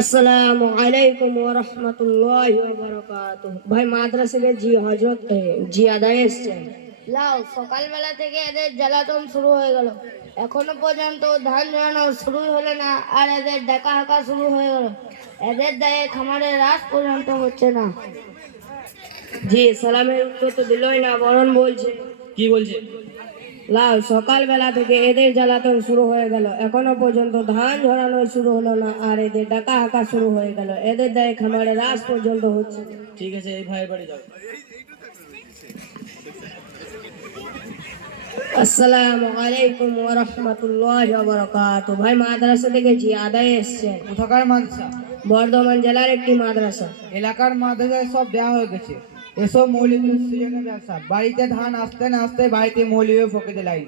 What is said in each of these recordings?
আসসালামু আলাইকুম ওয়া রাহমাতুল্লাহি ওয়া বারাকাতুহু। ভাই মাদ্রাসা থেকে জি হযরত জি আদায় এসেছেন। লাও সকালবেলা থেকে এদের জ্বালাতন শুরু হয়ে গেল, এখনো পর্যন্ত ধান ঝরানো শুরু হলো না, আর এদের ডাকা হাঁকা শুরু হয়ে গেল। এদের দায়ে খামারের রাত পর্যন্ত হচ্ছে না। জি সালামের উত্তর তো দিলই না, বরং বলছে কি বলছে? লাও সকালবেলা থেকে এদের জ্বালাতন শুরু হয়ে গেল, এখনো পর্যন্ত ধান ঝরানো শুরু হলো না, আর এদের ডাকা হাঁকা শুরু হয়ে গেল। এদের দায়ে খামারের রাত পর্যন্ত হচ্ছে না। ঠিক আছে, এই ভাইয়ের বাড়ি যাও। আসসালামু আলাইকুম ওয়া রাহমাতুল্লাহি ওয়া বারাকাতুহু। ভাই মাদ্রাসা থেকে জি আদায় এসেছেন। কোথাকার মাদ্রাসা? বর্ধমান জেলার একটি মাদ্রাসা। এলাকার মাদ্রাসায় সব দেওয়া হয়ে গেছে। এসব মৌলবীর সিজনের ব্যবসা। বাড়িতে ধান আসতে না আসতে বাড়িতে মৌলবী ফকেতে লাগে।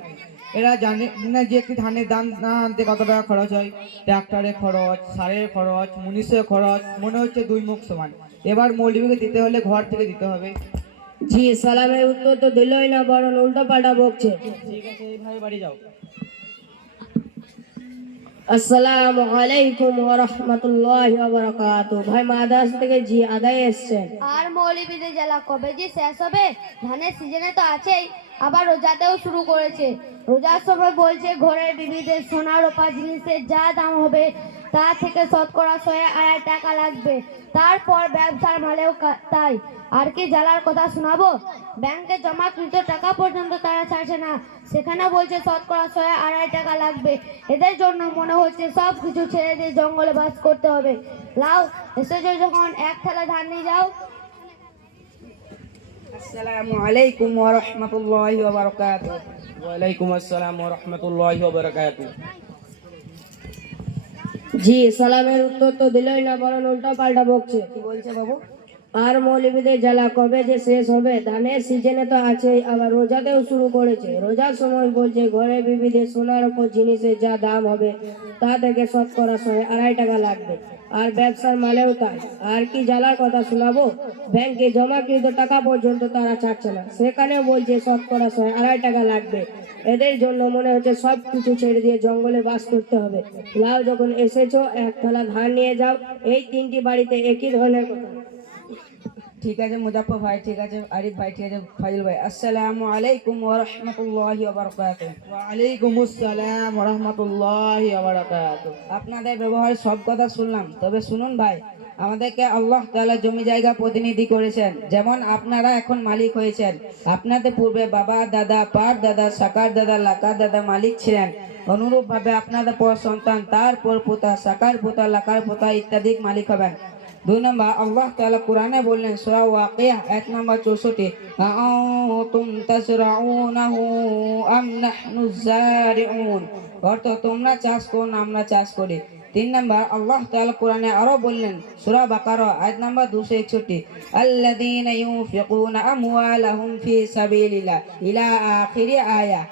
এরা জানে না যে একটি ধানের দাম না আনতে কত টাকা খরচ হয়। ট্রাক্টরের খরচ, সারের খরচ, মুনিশের খরচ, মনে হচ্ছে দুই মুখ সমান। এবার মৌলবীকে দিতে হলে ঘর থেকে দিতে হবে। জি সালামের উত্তর তো দিলই না, বরং উল্টো পাল্টা বকছে। ঠিক আছে, এই ভাইয়ের বাড়ি যাও। আসসালামু আলাইকুম ওয়া রাহমাতুল্লাহি ওয়া বারাকাতুহু। ভাই মাদ্রাসা থেকে জি আদায় এসেছেন। আর মৌলবীদের জ্বালা কবে যে শেষ হবে? ধানের সিজনে তো আছেই, আবার রোজাতেও শুরু করেছে। রোজার সময় বলছে ঘরের বিবিদের সোনা রূপা জিনিসের যা দাম হবে তা থেকে শতকরা 1.5 টাকা লাগবে। তারপর ব্যবসার মালেও তাই। আর কি জ্বালার কথা শোনাবো? ব্যাংকে জমাকৃত টাকা পর্যন্ত তারা ছাড়ছে না, সেখানে বলছে শতকরা 1.5 টাকা লাগবে। এদের জন্য মনে হচ্ছে সব কিছু ছেড়ে দিয়ে জঙ্গলে বাস করতে হবে। লাও এসেছো যখন এক থালা ধান নিয়ে যাও। আসসালামু আলাইকুম ওয়া রাহমাতুল্লাহি ওয়া বারাকাতুহু। ওয়ালাইকুম আসসালাম ওয়া রাহমাতুল্লাহি ওয়া বারাকাতুহু। জি সালামের উত্তর তো দিলই না, বরং উল্টো পাল্টা বকছে। কি বলছে বাবু? আর মৌলবীদের জ্বালা কবে যে শেষ হবে? ধানের সিজনে তো আছেই, আবার রোজাতেও শুরু করেছে। রোজার সময় বলছে ঘরে বিবিদের সোনার উপর জিনিসের যা দাম হবে তা থেকে শতকরা 1.5 টাকা লাগবে। আর ব্যবসার মালেও তাই। আর কি জ্বালার কথা শোনাবো? ব্যাংকে জমাকৃত টাকা পর্যন্ত তারা ছাড়ছে না, সেখানেও বলছে শতকরা 1.5 টাকা লাগবে। এদের জন্য মনে হচ্ছে সব কিছু ছেড়ে দিয়ে জঙ্গলে বাস করতে হবে। লাও যখন এসেছো এক থালা ধান নিয়ে যাও। এই তিনটি বাড়িতে একই ধরনের কথা। ঠিক আছে মুজাফফর ভাই, ঠিক আছে আরিফ ভাই, ঠিক আছে ফাইল ভাই। আসসালামু আলাইকুম ওয়া রাহমাতুল্লাহি ওয়া বারাকাতুহু। ওয়া আলাইকুম আসসালাম ওয়া রাহমাতুল্লাহি ওয়া বারাকাতুহু। আপনাদের ব্যবহার সব কথা শুনলাম, তবে শুনুন ভাই, আমাদেরকে আল্লাহ তাআলা জমি জায়গা প্রতিনিধি করেছেন। যেমন আপনারা এখন মালিক হয়েছেন, আপনাদের পূর্বে বাবা দাদা পার দাদা সাকার দাদা লাকার দাদা মালিক ছিলেন। অনুরূপভাবে আপনাদের পর সন্তান, তারপর পোতা, সাকার পোতা, লাকার পোতা ইত্যাদি মালিক হবেন। 2 নম্বর, আল্লাহ তাআলা কোরআনে বললেন সূরা ওয়াকিয়া আয়াত নম্বর 64, আআনতুম তাজরাউনাহু আম নাহনুজ জারিউন, অর্থ তোমরা চাষ করো না আমরা চাষ করি। 3 নম্বর, আল্লাহ তাআলা কোরআনে আরো বললেন সূরা বাকারা আয়াত নম্বর 261, আল্লাযীনা ইউনফিকুনা আমওয়ালাহুম ফি সাবিলিল্লাহ ইলা আখিরি আয়া,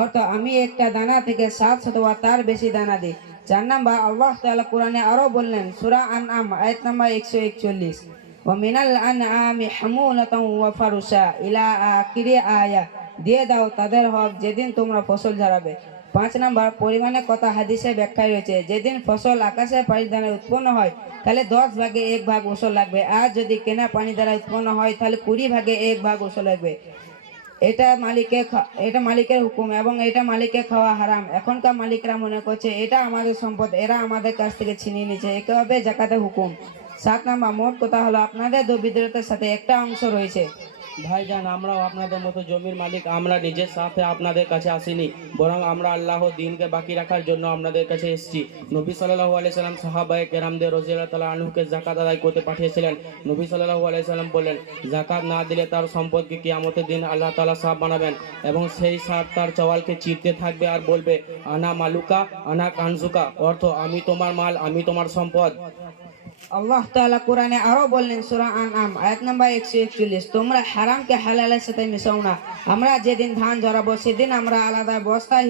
অর্থ আমি একটা দানা থেকে 7 বা তার বেশি দানা দিই। 4 নম্বর, আল্লাহ তাআলা কোরআনে আরো বললেন সূরা আনআম আয়াত নম্বর 141, ওয়া মিনাল আনআমি হামুলাতান ওয়া ফারুশা ইলা আখিরি আয়া, দিয়ে দাও তাদের হক যেদিন তোমরা ফসল ঝাড়াবে। 5 নম্বর, পরিমাণের কথা হাদিসে ব্যাখ্যায় রয়েছে, যেদিন ফসল আকাশের পানি দ্বারা উৎপন্ন হয় তাহলে 10 ভাগে 1 ভাগ ওসল লাগবে, আর যদি কেনা পানি দ্বারা উৎপন্ন হয় তাহলে 20 ভাগে 1 ভাগ ওসল লাগবে। এটা মালিকের হুকুম এবং এটা মালিকের খাওয়া হারাম। এখনকার মালিকরা মনে করছে এটা আমাদের সম্পদ, এরা আমাদের কাছ থেকে ছিনিয়ে নিচ্ছে, একে হবে জাকাতের হুকুম। 7 নম্বর, মোট কথা হলো আপনাদের দরিদ্রতার সাথে একটা অংশ রয়েছে। ভাইজান, আমরাও আপনাদের মতো জমির মালিক। আমরা নিজের সাথে আপনাদের কাছে আসিনি, বরং আমরা আল্লাহর দ্বীনকে বাকি রাখার জন্য আপনাদের কাছে এসেছি। নবী সাল্লাল্লাহু আলাইহি সাল্লাম সাহাবায়ে কেরামদের রাদিয়াল্লাহু তাআলা আনহুকে যাকাত আদায় করতে পাঠিয়েছিলেন। নবী সাল্লাল্লাহু আলাইহি সাল্লাম বলেন, যাকাত না দিলে তার সম্পদকে কিয়ামতের দিন আল্লাহ তাআলা সাপ বানাবেন এবং সেই সাপ তার চওয়ালকে চিরতে থাকবে আর বলবে, আনা মালুকা আনা কানজুকা, অর্থ আমি তোমার মাল, আমি তোমার সম্পদ। আল্লাহ তাআলা কোরআনে আরো বললেন সূরা আনআম আয়াত নাম্বার 141, তোমরা হারামকে হালালের সাথে মিশাও না। আমরা যেদিন ধান ঝরাবো সেদিন আমরা আলাদা বস্তায়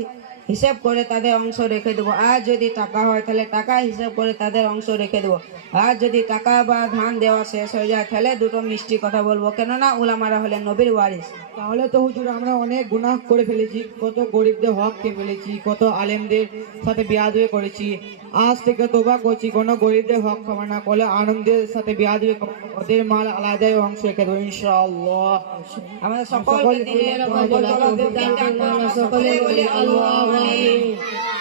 হিসাব করে তাদের অংশ রেখে দেবো। আর যদি টাকা হয় তাহলে টাকা হিসাব করে তাদের অংশ রেখে দেবো। আর যদি টাকা বা ধান দেওয়া শেষ হয়ে যায় তাহলে দুটো মিষ্টি কথা বলবো, কেননা উলামারা হলেন নবীর ওয়ারিস। তাহলে তো হুজুর আমরা অনেক গুনাহ করে ফেলেছি, কত গরিবদের হক খেয়ে ফেলেছি, কত আলেমদের সাথে বেয়াদবি করেছি। আজ থেকে তোবা করছি, কোনো গরিবদের হক খাওয়া না করলে আনন্দের সাথে বেয়াদবি ওদের মাল আলাদাই অংশ রেখে দেবো ইনশাআল্লাহ। আমাদের সকল সকলে বলি আল্লাহু আকবার।